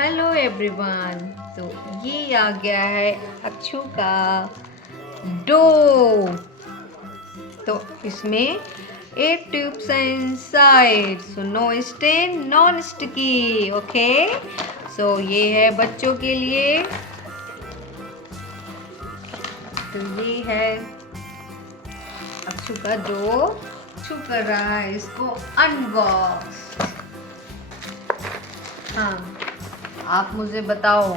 Hello everyone. तो ये आ गया है अक्षु का डो। तो इसमें 8 tubes inside, so no stain non sticky. Okay, so ये है बच्चों के लिए। तो ये है अक्षु का डो। अक्षु कर रहा है इसको अनबॉक्स। हाँ, आप मुझे बताओ,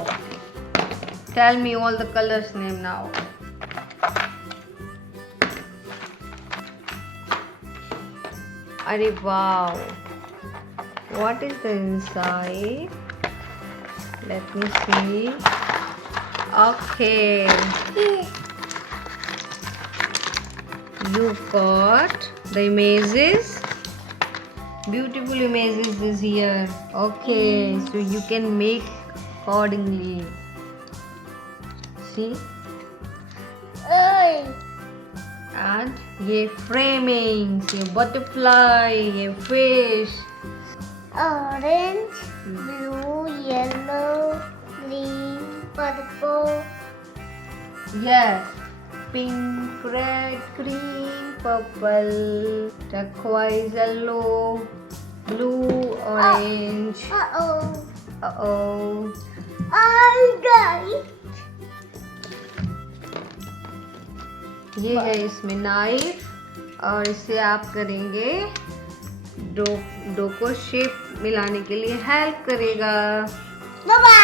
tell me all the colours name now. अरे wow, what is the inside? Let me see. Okay, you got the images. Beautiful images is here. Okay, so you can make accordingly. See? And ये framings, ये butterfly, ये fish. Orange, blue, yellow, green, purple. Yes. Pink, red, green, purple, turquoise, yellow, blue, orange. Uh-oh. I got it. ये है इसमें knife, और इससे आप करेंगे डो को शेप मिलाने के लिए हेल्प करेगा। Bye-bye.